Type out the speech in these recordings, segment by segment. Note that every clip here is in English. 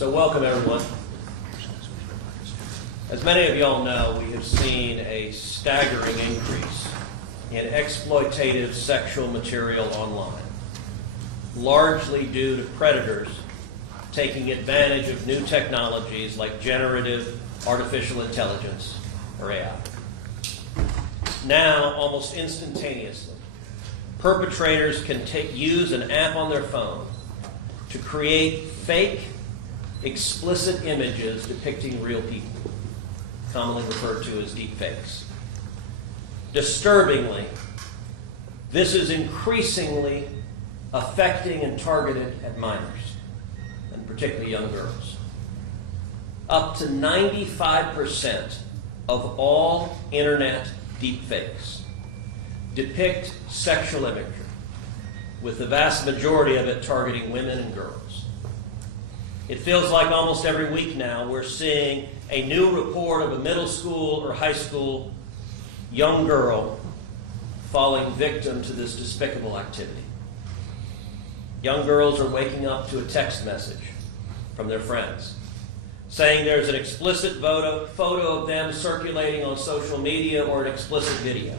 So welcome, everyone. As many of y'all know, we have seen a staggering increase in exploitative sexual material online, largely due to predators taking advantage of new technologies like generative artificial intelligence, or AI. Now, almost instantaneously, perpetrators can use an app on their phone to create fake, explicit images depicting real people, commonly referred to as deepfakes. Disturbingly, this is increasingly affecting and targeted at minors, and particularly young girls. Up to 95% of all internet deepfakes depict sexual imagery, with the vast majority of it targeting women and girls. It feels like almost every week now we're seeing a new report of a middle school or high school young girl falling victim to this despicable activity. Young girls are waking up to a text message from their friends saying there's an explicit photo of them circulating on social media or an explicit video.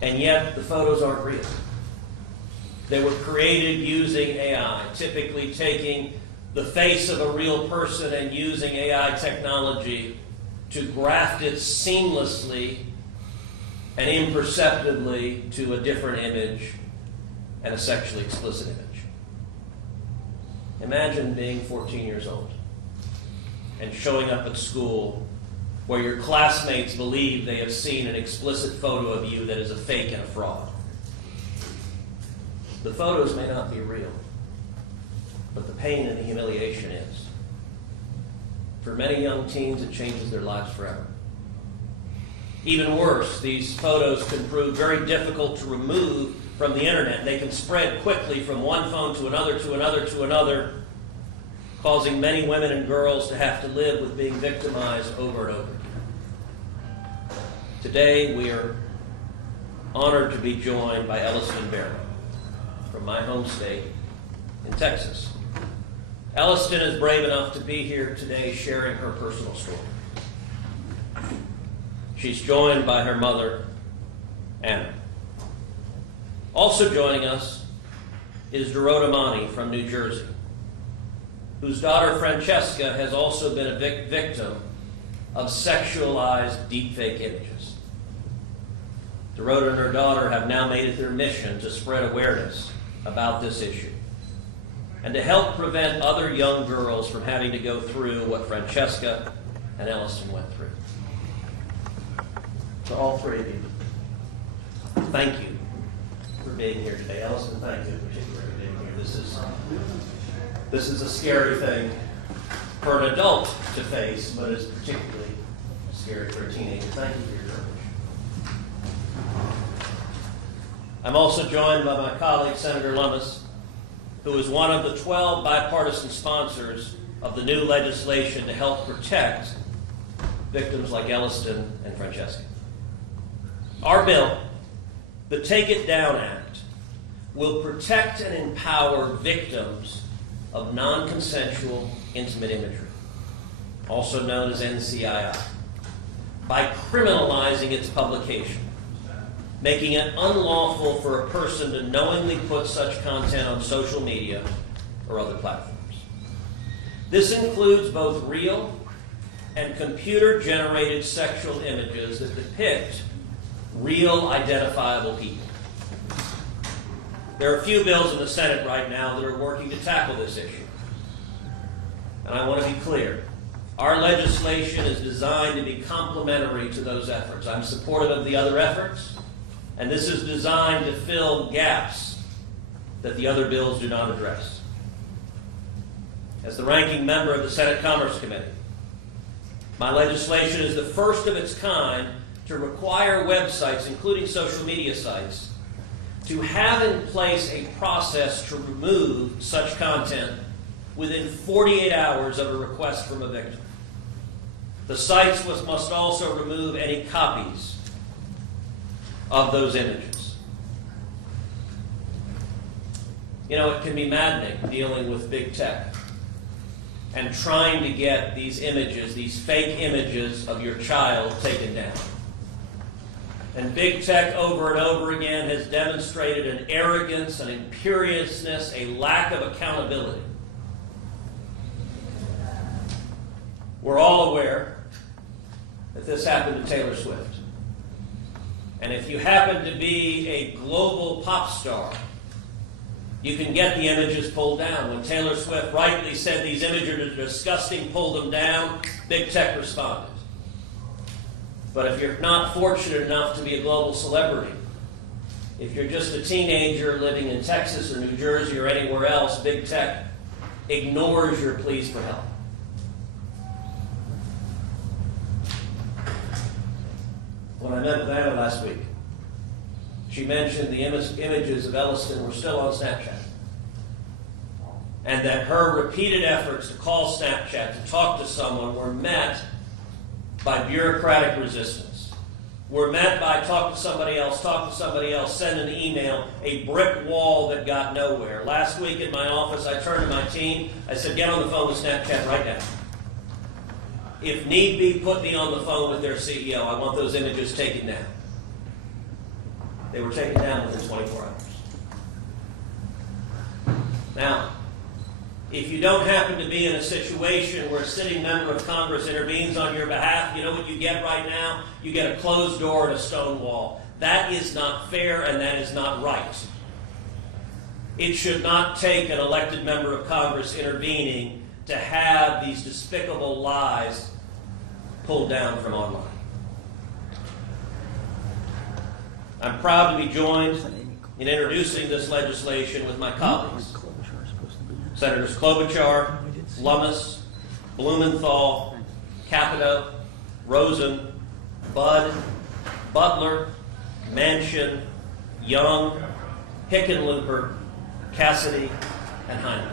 And yet the photos aren't real. They were created using AI, typically taking the face of a real person and using AI technology to graft it seamlessly and imperceptibly to a different image and a sexually explicit image. Imagine being 14 years old and showing up at school where your classmates believe they have seen an explicit photo of you that is a fake and a fraud. The photos may not be real, but the pain and the humiliation is. For many young teens, it changes their lives forever. Even worse, these photos can prove very difficult to remove from the internet. They can spread quickly from one phone to another, to another, to another, causing many women and girls to have to live with being victimized over and over again. Today, we are honored to be joined by Elliston Barrow from my home state in Texas. Elliston is brave enough to be here today sharing her personal story. She's joined by her mother, Anna. Also joining us is Dorota Mani from New Jersey, whose daughter Francesca has also been a victim of sexualized deepfake images. Dorota and her daughter have now made it their mission to spread awareness about this issue and to help prevent other young girls from having to go through what Francesca and Elliston went through. To all three of you, thank you for being here today. Elliston, thank you particularly for being here. This is a scary thing for an adult to face, but it's particularly scary for a teenager. Thank you for your courage. I'm also joined by my colleague, Senator Lummis, who is one of the 12 bipartisan sponsors of the new legislation to help protect victims like Elliston and Francesca. Our bill, the Take It Down Act, will protect and empower victims of non-consensual intimate imagery, also known as NCII, by criminalizing its publication, making it unlawful for a person to knowingly put such content on social media or other platforms. This includes both real and computer-generated sexual images that depict real identifiable people. There are a few bills in the Senate right now that are working to tackle this issue. And I want to be clear. Our legislation is designed to be complementary to those efforts. I'm supportive of the other efforts, and this is designed to fill gaps that the other bills do not address. As the ranking member of the Senate Commerce Committee, my legislation is the first of its kind to require websites, including social media sites, to have in place a process to remove such content within 48 hours of a request from a victim. The sites must also remove any copies of those images. You know, it can be maddening dealing with big tech and trying to get these images, these fake images of your child taken down. And big tech over and over again has demonstrated an arrogance, an imperiousness, a lack of accountability. We're all aware that this happened to Taylor Swift. And if you happen to be a global pop star, you can get the images pulled down. When Taylor Swift rightly said these images are disgusting, pull them down, big tech responded. But if you're not fortunate enough to be a global celebrity, if you're just a teenager living in Texas or New Jersey or anywhere else, big tech ignores your pleas for help. When I met with Anna last week, she mentioned the images of Elliston were still on Snapchat. And that her repeated efforts to call Snapchat to talk to someone were met by bureaucratic resistance. Were met by talk to somebody else, send an email, a brick wall that got nowhere. Last week in my office, I turned to my team, I said, get on the phone with Snapchat right now. If need be, put me on the phone with their CEO. I want those images taken down. They were taken down within 24 hours. Now, if you don't happen to be in a situation where a sitting member of Congress intervenes on your behalf, you know what you get right now? You get a closed door and a stone wall. That is not fair and that is not right. It should not take an elected member of Congress intervening to have these despicable lies pulled down from online. I'm proud to be joined in introducing this legislation with my colleagues, Senators Klobuchar, Lummis, Blumenthal, Capito, Rosen, Budd, Butler, Manchin, Young, Hickenlooper, Cassidy, and Hyman.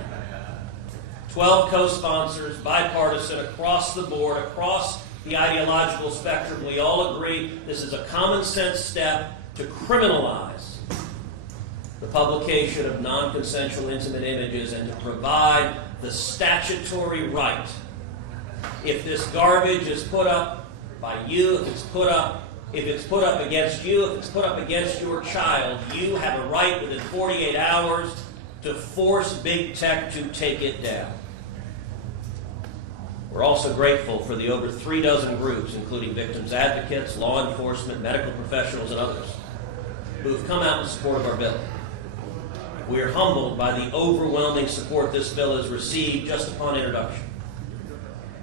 12 co-sponsors, bipartisan, across the board, across the ideological spectrum. We all agree this is a common sense step to criminalize the publication of non-consensual intimate images and to provide the statutory right. If this garbage is put up by you, if it's put up against you, if it's put up against your child, you have a right within 48 hours to force big tech to take it down. We're also grateful for the over 36 groups, including victims advocates, law enforcement, medical professionals, and others, who have come out in support of our bill. We are humbled by the overwhelming support this bill has received just upon introduction.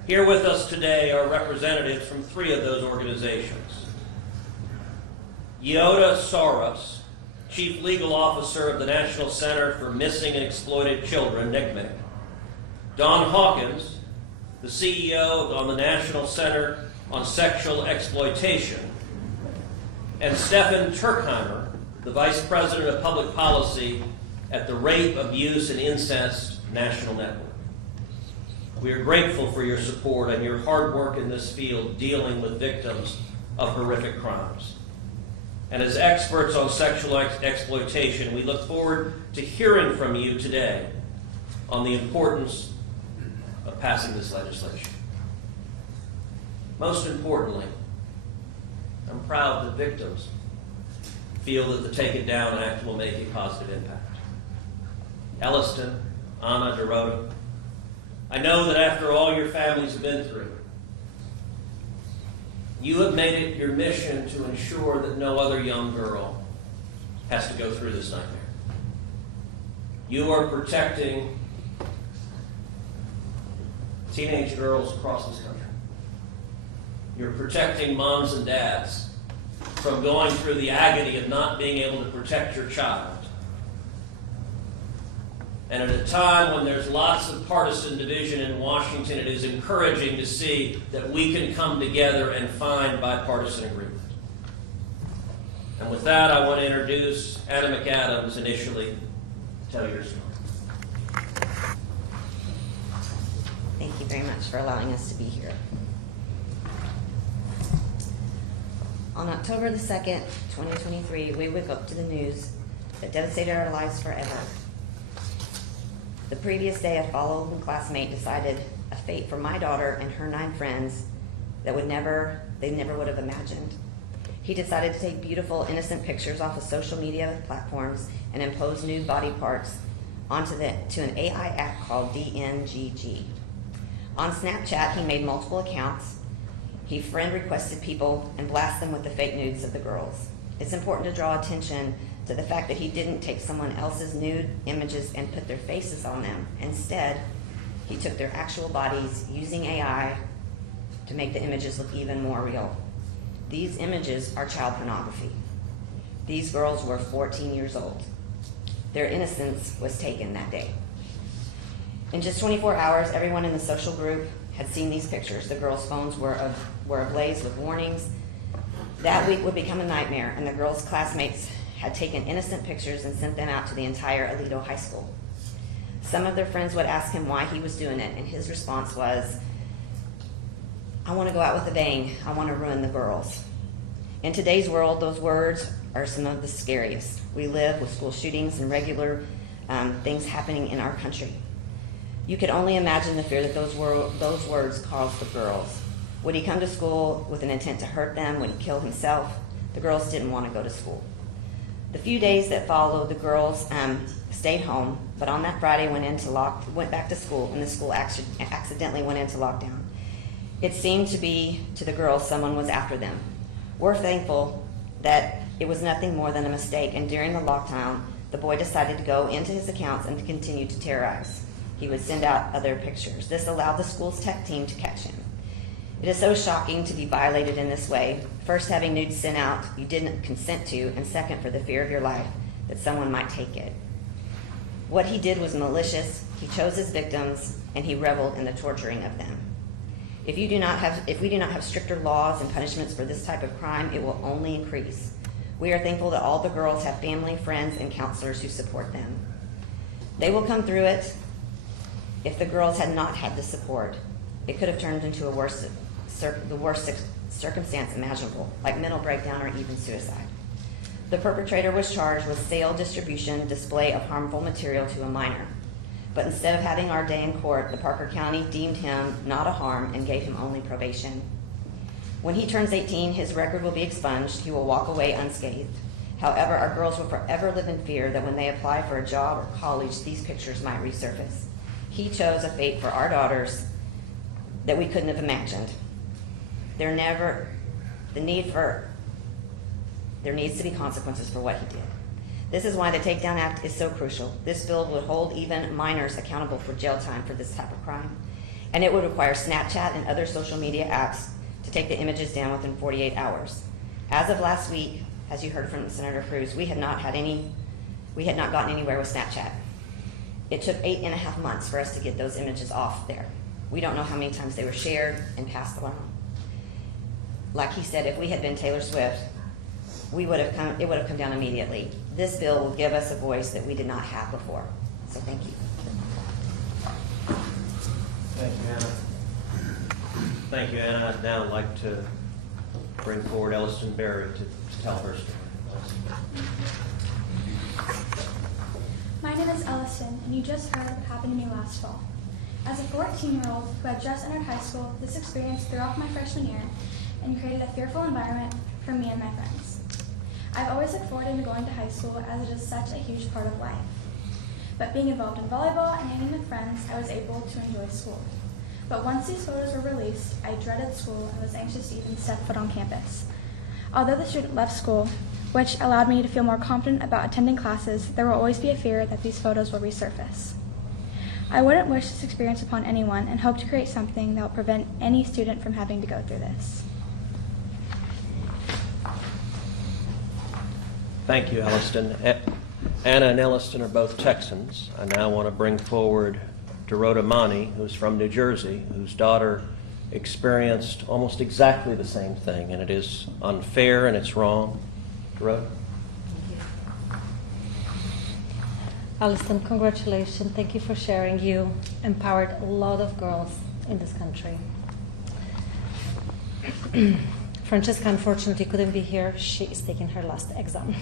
Here with us today are representatives from 3 of those organizations. Yoda Soros, Chief Legal Officer of the National Center for Missing and Children, NCII. Don Hawkins, the CEO of the National Center on Sexual Exploitation. And Stefan Turkheimer, the Vice President of Public Policy at the Rape, Abuse, and Incest National Network. We are grateful for your support and your hard work in this field dealing with victims of horrific crimes. And as experts on sexual exploitation, we look forward to hearing from you today on the importance of passing this legislation. Most importantly, I'm proud that victims feel that the Take It Down Act will make a positive impact. Elliston, Anna, Dorota, I know that after all your families have been through, you have made it your mission to ensure that no other young girl has to go through this nightmare. You are protecting teenage girls across this country. You're protecting moms and dads from going through the agony of not being able to protect your child. And at a time when there's lots of partisan division in Washington, it is encouraging to see that we can come together and find bipartisan agreement. And with that, I want to introduce Anna McAdams initially to tell your story. Thank you very much for allowing us to be here. On October the 2nd, 2023, we woke up to the news that devastated our lives forever. The previous day, a fellow classmate decided a fate for my daughter and her 9 friends that they never would have imagined. He decided to take beautiful, innocent pictures off of social media platforms and impose nude body parts to an AI app called DNGG. On Snapchat, he made multiple accounts. He friend requested people and blasted them with the fake nudes of the girls. It's important to draw attention to the fact that he didn't take someone else's nude images and put their faces on them. Instead, he took their actual bodies using AI to make the images look even more real. These images are child pornography. These girls were 14 years old. Their innocence was taken that day. In just 24 hours, everyone in the social group had seen these pictures. The girls' phones were ablaze with warnings. That week would become a nightmare, and the girls' classmates had taken innocent pictures and sent them out to the entire Aledo High School. Some of their friends would ask him why he was doing it, and his response was, "I want to go out with a bang. I want to ruin the girls." In today's world, those words are some of the scariest. We live with school shootings and regular things happening in our country. You could only imagine the fear that those words caused the girls. Would he come to school with an intent to hurt them? Would he kill himself? The girls didn't want to go to school. The few days that followed, the girls stayed home, but on that Friday went back to school, and the school accidentally went into lockdown. It seemed to be, to the girls, someone was after them. We're thankful that it was nothing more than a mistake, and during the lockdown, the boy decided to go into his accounts and to continue to terrorize. He would send out other pictures. This allowed the school's tech team to catch him. It is so shocking to be violated in this way. First, having nudes sent out you didn't consent to, and second, for the fear of your life that someone might take it. What he did was malicious. He chose his victims, and he reveled in the torturing of them. If we do not have stricter laws and punishments for this type of crime, it will only increase. We are thankful that all the girls have family, friends, and counselors who support them. They will come through it. If the girls had not had the support, it could have turned into the worst circumstance imaginable, like mental breakdown or even suicide. The perpetrator was charged with sale, distribution, display of harmful material to a minor. But instead of having our day in court, the Parker County deemed him not a harm and gave him only probation. When he turns 18, his record will be expunged. He will walk away unscathed. However, our girls will forever live in fear that when they apply for a job or college, these pictures might resurface. He chose a fate for our daughters that we couldn't have imagined. There needs to be consequences for what he did. This is why the Takedown Act is so crucial. This bill would hold even minors accountable for jail time for this type of crime. And it would require Snapchat and other social media apps to take the images down within 48 hours. As of last week, as you heard from Senator Cruz, we had not gotten anywhere with Snapchat. It took 8.5 months for us to get those images off there. We don't know how many times they were shared and passed around. Like he said, if we had been Taylor Swift, it would have come down immediately. This bill will give us a voice that we did not have before. So thank you. Thank you, Anna. Thank you, Anna. I'd now like to bring forward Elliston Berry to tell her story. My name is Elliston, and you just heard what happened to me last fall. As a 14-year-old who had just entered high school, this experience threw off my freshman year and created a fearful environment for me and my friends. I've always looked forward to going to high school as it is such a huge part of life. But being involved in volleyball and hanging with friends, I was able to enjoy school. But once these photos were released, I dreaded school and was anxious to even step foot on campus. Although the student left school, which allowed me to feel more confident about attending classes, there will always be a fear that these photos will resurface. I wouldn't wish this experience upon anyone and hope to create something that will prevent any student from having to go through this. Thank you, Elliston. Anna and Elliston are both Texans. I now want to bring forward Dorota Mani, who's from New Jersey, whose daughter experienced almost exactly the same thing, and it is unfair and it's wrong. Dorota? Alliston, congratulations. Thank you for sharing. You empowered a lot of girls in this country. Francesca unfortunately couldn't be here. She is taking her last exam.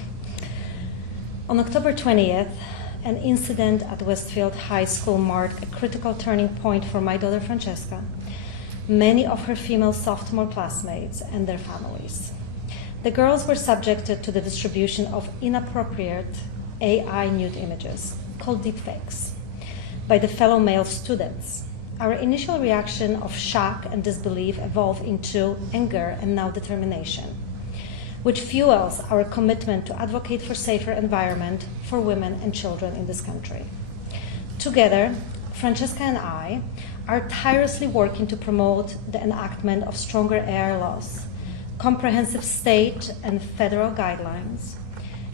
On October 20th, an incident at Westfield High School marked a critical turning point for my daughter Francesca, many of her female sophomore classmates, and their families. The girls were subjected to the distribution of inappropriate AI nude images, called deepfakes, by the fellow male students. Our initial reaction of shock and disbelief evolved into anger and now determination, which fuels our commitment to advocate for safer environment for women and children in this country. Together, Francesca and I are tirelessly working to promote the enactment of stronger AI laws, comprehensive state and federal guidelines,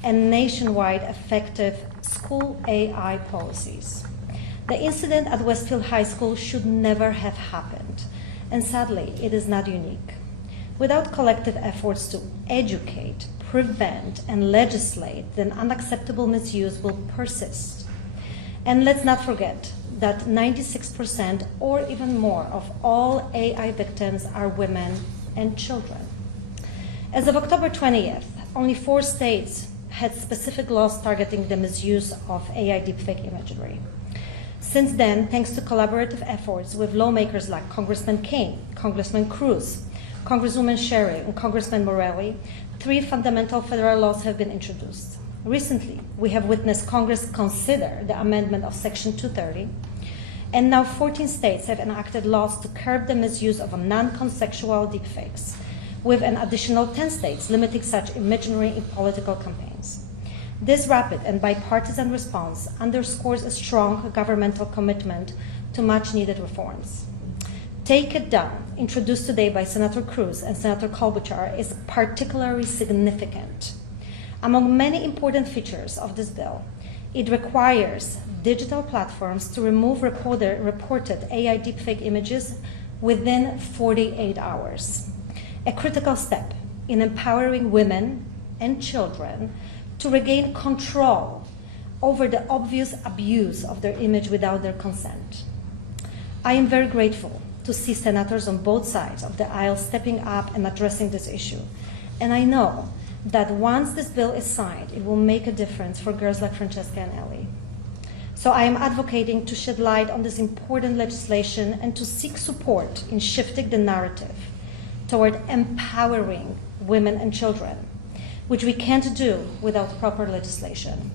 and nationwide effective school AI policies. The incident at Westfield High School should never have happened, and sadly, it is not unique. Without collective efforts to educate, prevent, and legislate, then unacceptable misuse will persist. And let's not forget that 96% or even more of all AI victims are women and children. As of October 20th, only 4 states had specific laws targeting the misuse of AI deepfake imagery. Since then, thanks to collaborative efforts with lawmakers like Congressman King, Congressman Cruz, Congresswoman Sherry, and Congressman Morelli, 3 fundamental federal laws have been introduced. Recently, we have witnessed Congress consider the amendment of Section 230, and now 14 states have enacted laws to curb the misuse of non-consensual deepfakes, with an additional 10 states limiting such imagery in political campaigns. This rapid and bipartisan response underscores a strong governmental commitment to much-needed reforms. Take It Down, introduced today by Senator Cruz and Senator Klobuchar, is particularly significant. Among many important features of this bill, it requires digital platforms to remove reported AI deepfake images within 48 hours, a critical step in empowering women and children to regain control over the obvious abuse of their image without their consent. I am very grateful to see senators on both sides of the aisle stepping up and addressing this issue. And I know that once this bill is signed, it will make a difference for girls like Francesca and Ellie. So I am advocating to shed light on this important legislation and to seek support in shifting the narrative toward empowering women and children, which we can't do without proper legislation.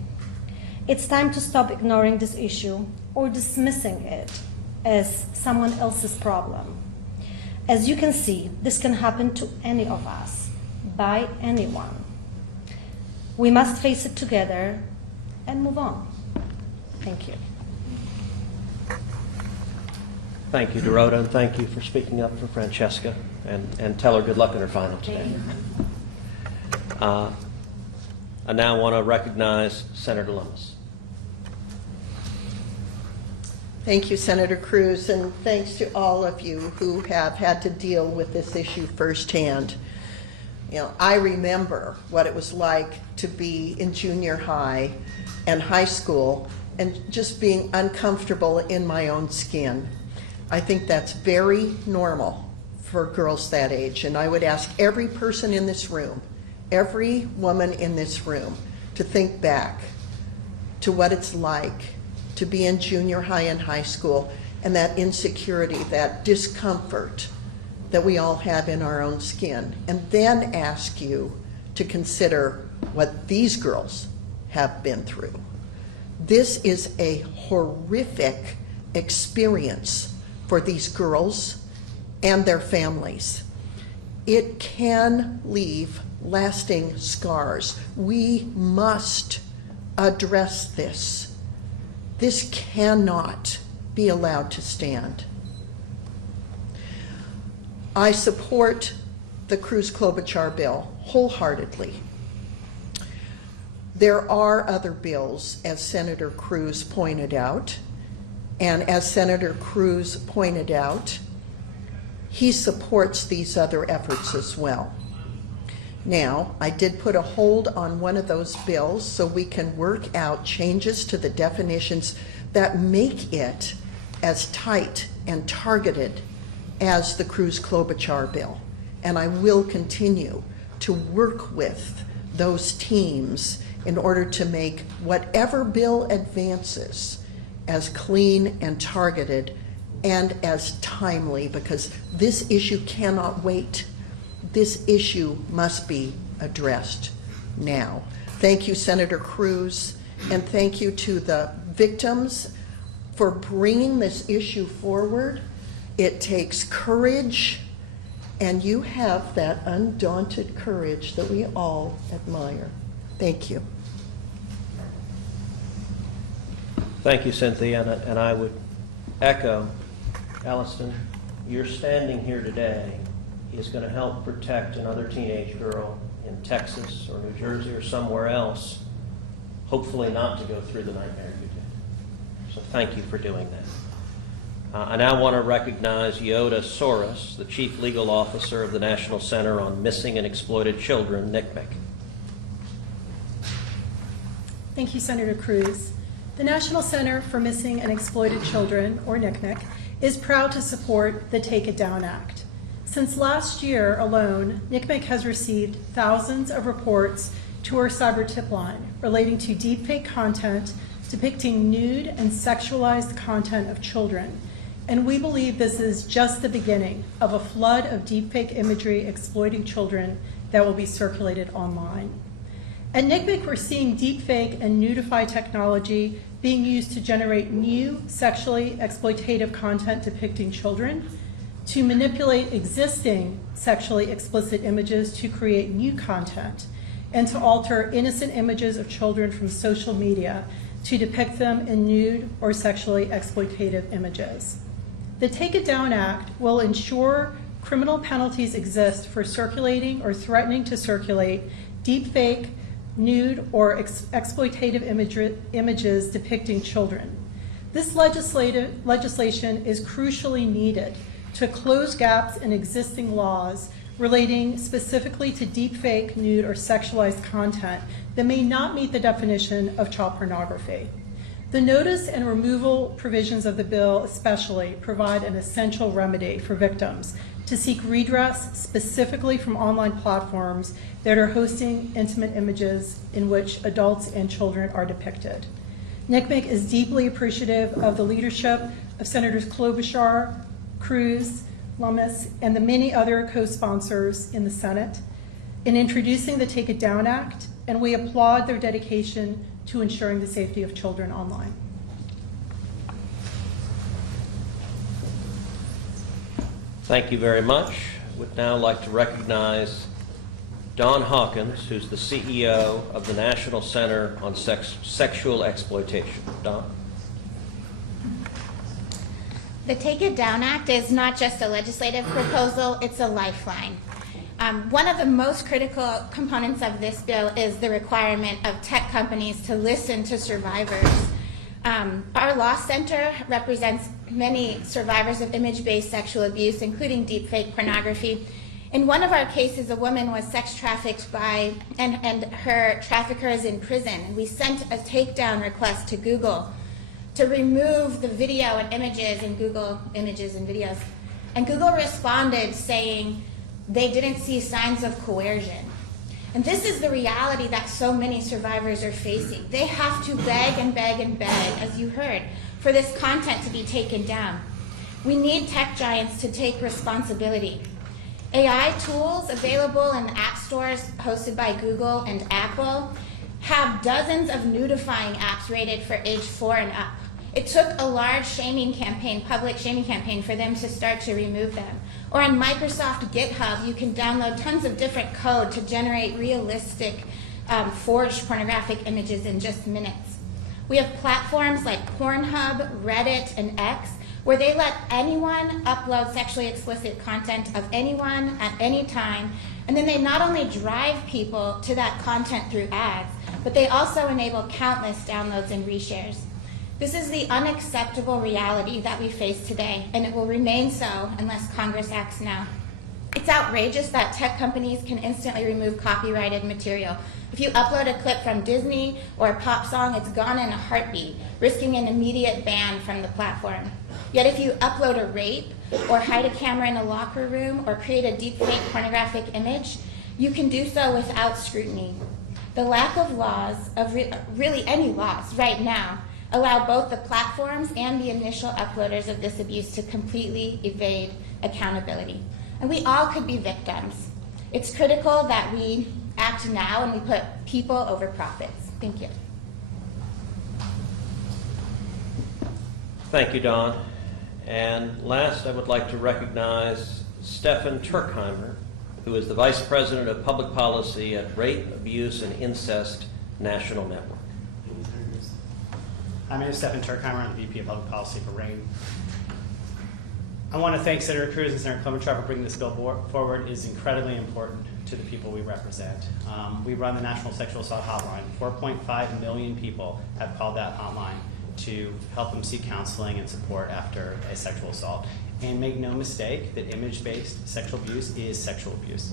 It's time to stop ignoring this issue or dismissing it as someone else's problem. As you can see, this can happen to any of us, by anyone. We must face it together and move on. Thank you. Thank you, Dorota, and thank you for speaking up for Francesca, and tell her good luck in her final today. I now want to recognize Senator Lummis. Thank you, Senator Cruz, and thanks to all of you who have had to deal with this issue firsthand. You know, I remember what it was like to be in junior high and high school and just being uncomfortable in my own skin. I think that's very normal for girls that age, and I would ask every person in this room, every woman in this room, to think back to what it's like to be in junior high and high school and that insecurity, that discomfort that we all have in our own skin, and then ask you to consider what these girls have been through. This is a horrific experience for these girls and their families. It can leave lasting scars. We must address this. This cannot be allowed to stand. I support the Cruz-Klobuchar bill wholeheartedly. There are other bills, as Senator Cruz pointed out, and as Senator Cruz pointed out, he supports these other efforts as well. Now, I did put a hold on one of those bills so we can work out changes to the definitions that make it as tight and targeted as the Cruz-Klobuchar bill. And I will continue to work with those teams in order to make whatever bill advances as clean and targeted and as timely, because this issue cannot wait. This issue must be addressed now. Thank you, Senator Cruz, and thank you to the victims for bringing this issue forward. It takes courage, and you have that undaunted courage that we all admire. Thank you. Thank you, Cynthia, and I would echo, Alliston, your standing here today is going to help protect another teenage girl in Texas or New Jersey or somewhere else, hopefully not to go through the nightmare you did. So thank you for doing that. I now want to recognize Yoda Soros, the Chief Legal Officer of the National Center on Missing and Exploited Children, NCII. Thank you, Senator Cruz. The National Center for Missing and Exploited Children, or NCII, is proud to support the Take It Down Act. Since last year alone, NCII has received thousands of reports to our cyber tip line relating to deepfake content depicting nude and sexualized content of children. And we believe this is just the beginning of a flood of deepfake imagery exploiting children that will be circulated online. At NCII, we're seeing deepfake and nudify technology being used to generate new sexually exploitative content depicting children, to manipulate existing sexually explicit images to create new content, and to alter innocent images of children from social media to depict them in nude or sexually exploitative images. The Take It Down Act will ensure criminal penalties exist for circulating or threatening to circulate deepfake, nude, or exploitative images depicting children. This legislation is crucially needed to close gaps in existing laws relating specifically to deepfake, nude, or sexualized content that may not meet the definition of child pornography. The notice and removal provisions of the bill especially provide an essential remedy for victims to seek redress specifically from online platforms that are hosting intimate images in which adults and children are depicted. NCII is deeply appreciative of the leadership of Senators Klobuchar, Cruz, Lummis, and the many other co-sponsors in the Senate in introducing the Take It Down Act, and we applaud their dedication to ensuring the safety of children online. Thank you very much. Would now like to recognize Dawn Hawkins, who's the CEO of the National Center on Sexual Exploitation. Dawn? The Take It Down Act is not just a legislative proposal, it's a lifeline. One of the most critical components of this bill is the requirement of tech companies to listen to survivors. Our law center represents many survivors of image-based sexual abuse, including deepfake pornography. In one of our cases, a woman was sex trafficked by, and her trafficker is in prison. And we sent a takedown request to Google to remove the video and images in Google Images and Videos. And Google responded saying they didn't see signs of coercion. And this is the reality that so many survivors are facing. They have to beg and beg and beg, as you heard, for this content to be taken down. We need tech giants to take responsibility. AI tools available in app stores hosted by Google and Apple have dozens of nudifying apps rated for age 4 and up. It took a large shaming campaign, public shaming campaign, for them to start to remove them. Or on Microsoft GitHub, you can download tons of different code to generate realistic forged pornographic images in just minutes. We have platforms like Pornhub, Reddit, and X, where they let anyone upload sexually explicit content of anyone at any time, and then they not only drive people to that content through ads, but they also enable countless downloads and reshares. This is the unacceptable reality that we face today, and it will remain so unless Congress acts now. It's outrageous that tech companies can instantly remove copyrighted material. If you upload a clip from Disney or a pop song, it's gone in a heartbeat, risking an immediate ban from the platform. Yet if you upload a rape or hide a camera in a locker room or create a deepfake pornographic image, you can do so without scrutiny. The lack of laws, really any laws right now, allow both the platforms and the initial uploaders of this abuse to completely evade accountability. And we all could be victims. It's critical that we act now and we put people over profits. Thank you. Thank you, Dawn. And last, I would like to recognize Stefan Turkheimer, who is the Vice President of Public Policy at Rape, Abuse, and Incest National Network. My name is Stefan Turkheimer. I'm the VP of Public Policy for RAIN. I want to thank Senator Cruz and Senator Klobuchar for bringing this bill forward. It is incredibly important to the people we represent. We run the National Sexual Assault Hotline. 4.5 million people have called that hotline to help them seek counseling and support after a sexual assault. And make no mistake that image-based sexual abuse is sexual abuse.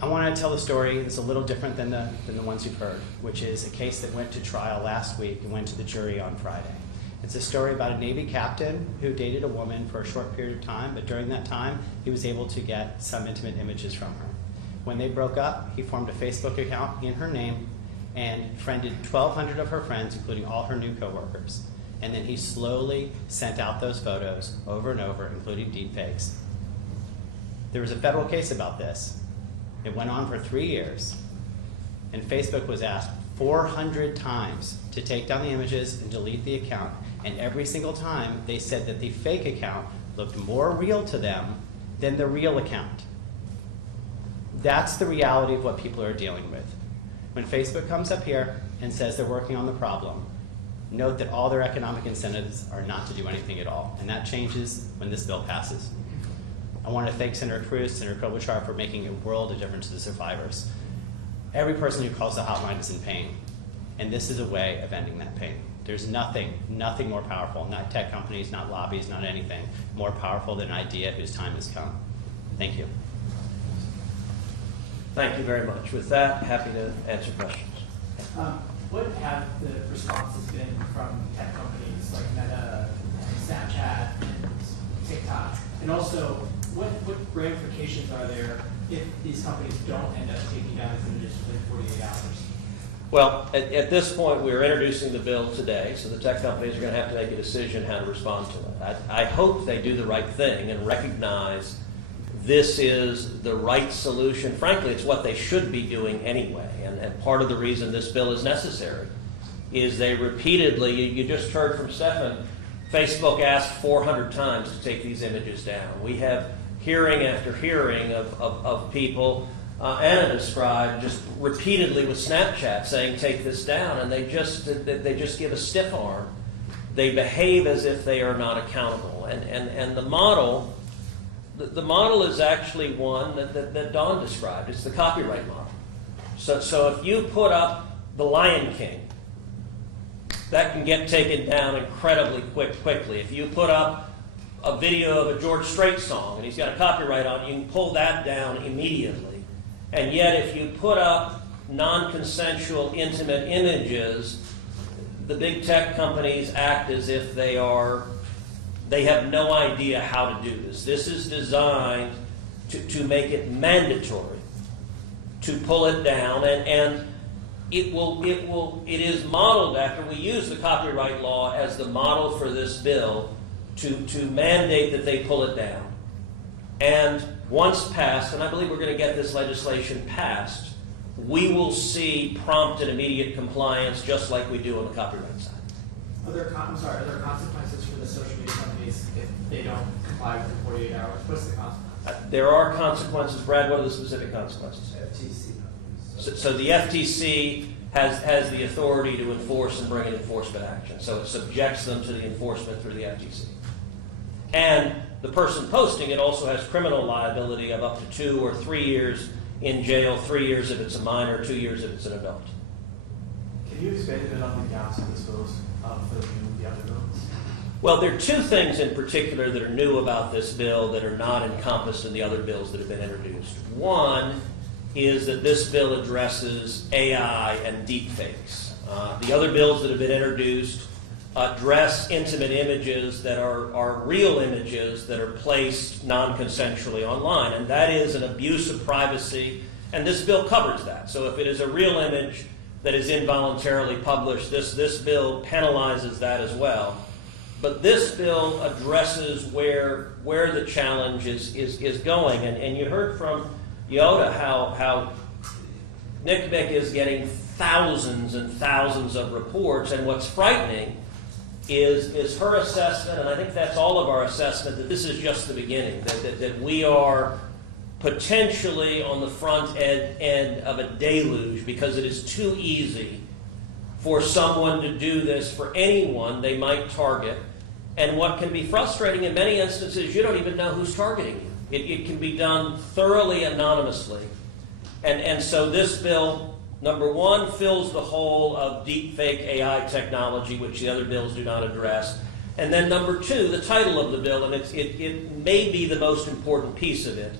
I want to tell the story that's a little different than the ones you've heard, which is a case that went to trial last week and went to the jury on Friday. It's a story about a Navy captain who dated a woman for a short period of time, but during that time, he was able to get some intimate images from her. When they broke up, he formed a Facebook account in her name and friended 1,200 of her friends, including all her new coworkers. And then he slowly sent out those photos over and over, including deepfakes. There was a federal case about this. It went on for 3 years, and Facebook was asked 400 times to take down the images and delete the account, and every single time they said that the fake account looked more real to them than the real account. That's the reality of what people are dealing with. When Facebook comes up here and says they're working on the problem, note that all their economic incentives are not to do anything at all, and that changes when this bill passes. I want to thank Senator Cruz, Senator Klobuchar for making a world of difference to the survivors. Every person who calls the hotline is in pain, and this is a way of ending that pain. There's nothing more powerful, not tech companies, not lobbies, not anything, more powerful than an idea whose time has come. Thank you. Thank you very much. With that, happy to answer questions. What have the responses been from tech companies like Meta, Snapchat, and TikTok? And also, what ramifications are there if these companies don't end up taking down these images within 48 hours? Well, at this point, we're introducing the bill today, so the tech companies are going to have to make a decision how to respond to it. I hope they do the right thing and recognize this is the right solution. Frankly, it's what they should be doing anyway, and part of the reason this bill is necessary is they repeatedly, you just heard from Stefan, Facebook asked 400 times to take these images down. We have hearing after hearing of people, Anna described, just repeatedly with Snapchat saying, take this down, and they just give a stiff arm. They behave as if they are not accountable. And the model is actually one that Dawn described. It's the copyright model. So if you put up The Lion King, that can get taken down incredibly quickly. If you put up a video of a George Strait song and he's got a copyright on it, you can pull that down immediately. And yet if you put up non-consensual intimate images, the big tech companies act as if they have no idea how to do this. This is designed to make it mandatory to pull it down, and it is modeled after, we use the copyright law as the model for this bill to mandate that they pull it down. And once passed, and I believe we're going to get this legislation passed, we will see prompt and immediate compliance just like we do on the copyright side. Are there consequences for the social media companies if they don't comply within 48 hours? What's the consequence? There are consequences. Brad, what are the specific consequences? FTC. So the FTC has the authority to enforce and bring an enforcement action. So it subjects them to the enforcement through the FTC. And the person posting it also has criminal liability of up to 2 or 3 years in jail, 3 years if it's a minor, 2 years if it's an adult. Can you expand a bit on the gaps in this bill for the other bills? Well, there are two things in particular that are new about this bill that are not encompassed in the other bills that have been introduced. One is that this bill addresses AI and deepfakes. The other bills that have been introduced address intimate images that are real images that are placed non-consensually online, and that is an abuse of privacy And this bill covers that. So if it is a real image that is involuntarily published, this bill penalizes that as well. But this bill addresses where the challenge is going. And you heard from Yoda how NCII is getting thousands and thousands of reports, and what's frightening is her assessment, and I think that's all of our assessment, that this is just the beginning, that we are potentially on the front end of a deluge, because it is too easy for someone to do this for anyone they might target. And what can be frustrating in many instances, you don't even know who's targeting you. It can be done thoroughly anonymously. And so this bill, number one, fills the hole of deepfake AI technology, which the other bills do not address. And then number two, the title of the bill, and it may be the most important piece of it,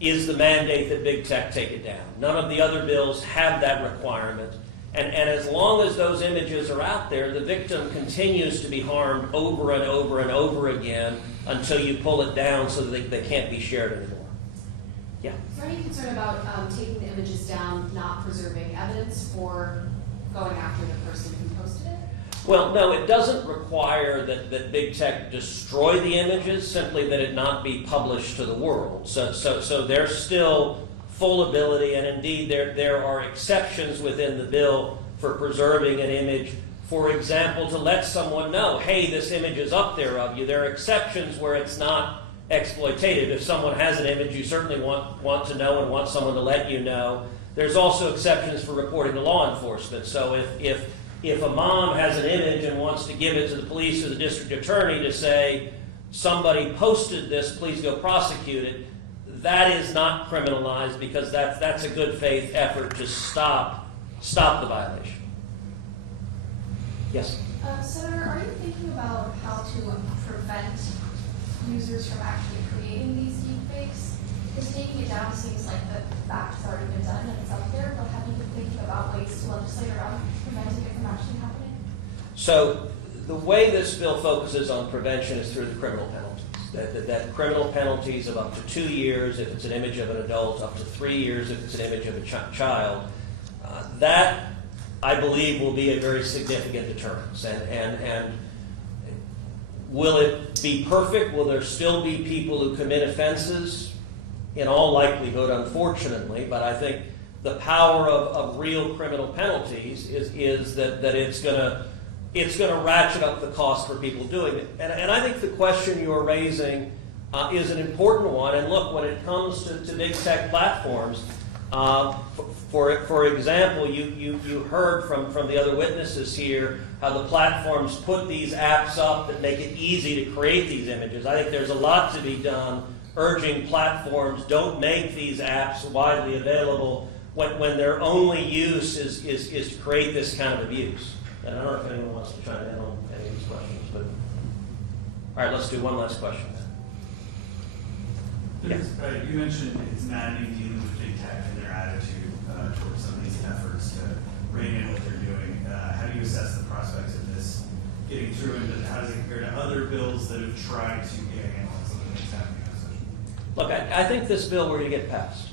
is the mandate that big tech take it down. None of the other bills have that requirement. And as long as those images are out there, the victim continues to be harmed over and over and over again until you pull it down so that they can't be shared anymore. Yeah. Is there any concern about taking the images down, not preserving evidence, or going after the person who posted it? Well, no, it doesn't require that big tech destroy the images, simply that it not be published to the world. So there's still full ability, and indeed there are exceptions within the bill for preserving an image. For example, to let someone know, hey, this image is up there of you. There are exceptions where it's not exploitative. If someone has an image, you certainly want to know and want someone to let you know. There's also exceptions for reporting to law enforcement. So if a mom has an image and wants to give it to the police or the district attorney to say, somebody posted this, please go prosecute it, that is not criminalized, because that's a good faith effort to stop the violation. Yes? Senator, are you thinking about how to prevent users from actually creating these deepfakes? Because taking it down seems like the fact has already been done and it's out there, but have you been thinking about ways to legislate around preventing it from actually happening? So the way this bill focuses on prevention is through the criminal penalties. That criminal penalties of up to 2 years if it's an image of an adult, up to 3 years if it's an image of a child. That, I believe, will be a very significant deterrence. And will it be perfect? Will there still be people who commit offenses? In all likelihood, unfortunately, but I think the power of real criminal penalties is that it's going to ratchet up the cost for people doing it. And I think the question you're raising is an important one. And look, when it comes to big tech platforms, for example, you heard from the other witnesses here how the platforms put these apps up that make it easy to create these images. I think there's a lot to be done urging platforms, don't make these apps widely available when their only use is to create this kind of abuse. And I don't know if anyone wants to chime in on any of these questions, but all right, let's do one last question then. Yes. You mentioned it's maddening dealing with big tech and their attitude towards some of these efforts to rein in what they're doing. How do you assess the prospects of this getting through, and how does it compare to other bills that have tried to get a handle on some of the things happening in this session? Look, I think this bill we're going to get passed.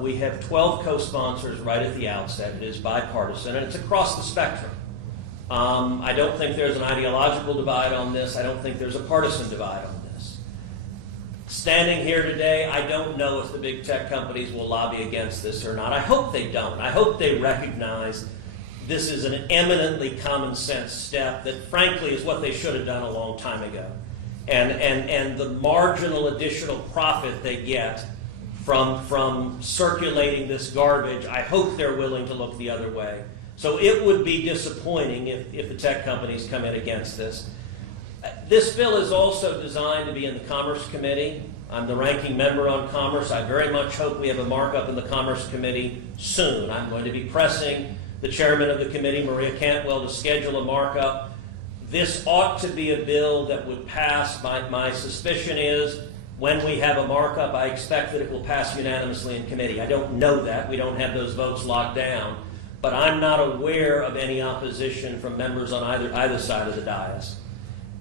We have 12 co-sponsors right at the outset. It is bipartisan, and it's across the spectrum. I don't think there's an ideological divide on this. I don't think there's a partisan divide on this. Standing here today, I don't know if the big tech companies will lobby against this or not. I hope they don't. I hope they recognize this is an eminently common sense step that, frankly, is what they should have done a long time ago. And the marginal additional profit they get from circulating this garbage, I hope they're willing to look the other way. So it would be disappointing if the tech companies come in against this. This bill is also designed to be in the Commerce Committee. I'm the ranking member on Commerce. I very much hope we have a markup in the Commerce Committee soon. I'm going to be pressing the chairman of the committee, Maria Cantwell, to schedule a markup. This ought to be a bill that would pass. My suspicion is when we have a markup, I expect that it will pass unanimously in committee. I don't know that. We don't have those votes locked down. But I'm not aware of any opposition from members on either side of the dais.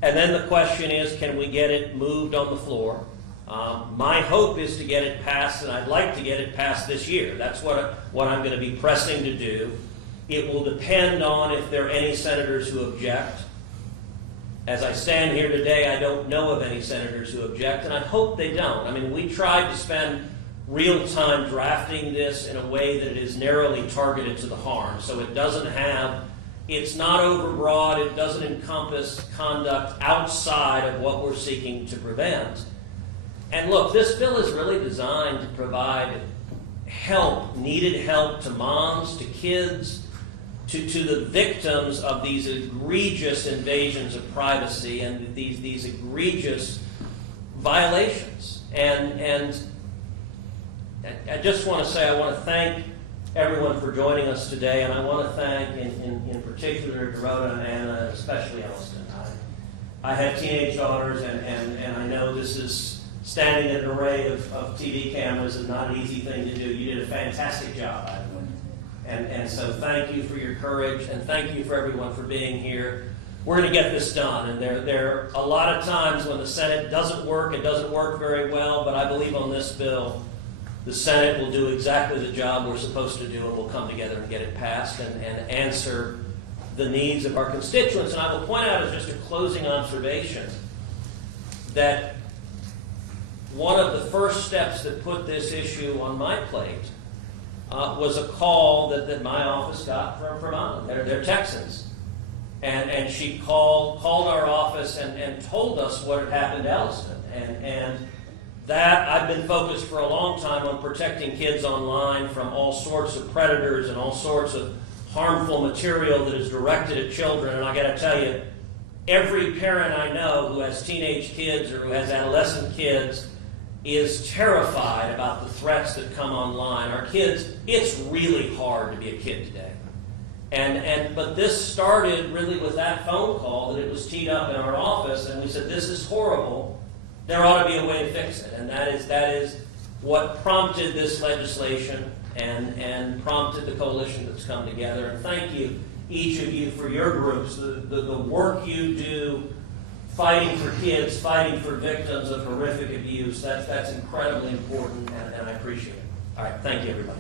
And then the question is, can we get it moved on the floor? My hope is to get it passed, and I'd like to get it passed this year. That's what I'm going to be pressing to do. It will depend on if there are any senators who object. As I stand here today, I don't know of any senators who object, and I hope they don't. I mean, we tried to spend real time drafting this in a way that it is narrowly targeted to the harm. So it doesn't have, it's not overbroad, it doesn't encompass conduct outside of what we're seeking to prevent. And look, this bill is really designed to provide help, needed help to moms, to kids, to the victims of these egregious invasions of privacy and these egregious violations. And I just want to say I want to thank everyone for joining us today, and I want to thank in particular Dorota and Anna, and especially Elston. I have teenage daughters, and I know this is standing in an array of TV cameras is not an easy thing to do. You did a fantastic job, by the way. And so thank you for your courage, and thank you for everyone for being here. We're going to get this done, and there are a lot of times when the Senate doesn't work, it doesn't work very well, but I believe on this bill, the Senate will do exactly the job we're supposed to do, and we'll come together and get it passed and answer the needs of our constituents. And I will point out as just a closing observation that one of the first steps that put this issue on my plate was a call that my office got from Anna. They're Texans. And she called our office and told us what had happened to Elston. And that, I've been focused for a long time on protecting kids online from all sorts of predators and all sorts of harmful material that is directed at children. And I got to tell you, every parent I know who has teenage kids or who has adolescent kids is terrified about the threats that come online. Our kids, it's really hard to be a kid today. But this started really with that phone call that it was teed up in our office, and we said, this is horrible. There ought to be a way to fix it. And that is what prompted this legislation and prompted the coalition that's come together. And thank you, each of you, for your groups, the work you do fighting for kids, fighting for victims of horrific abuse. That's incredibly important, and I appreciate it. All right, thank you, everybody.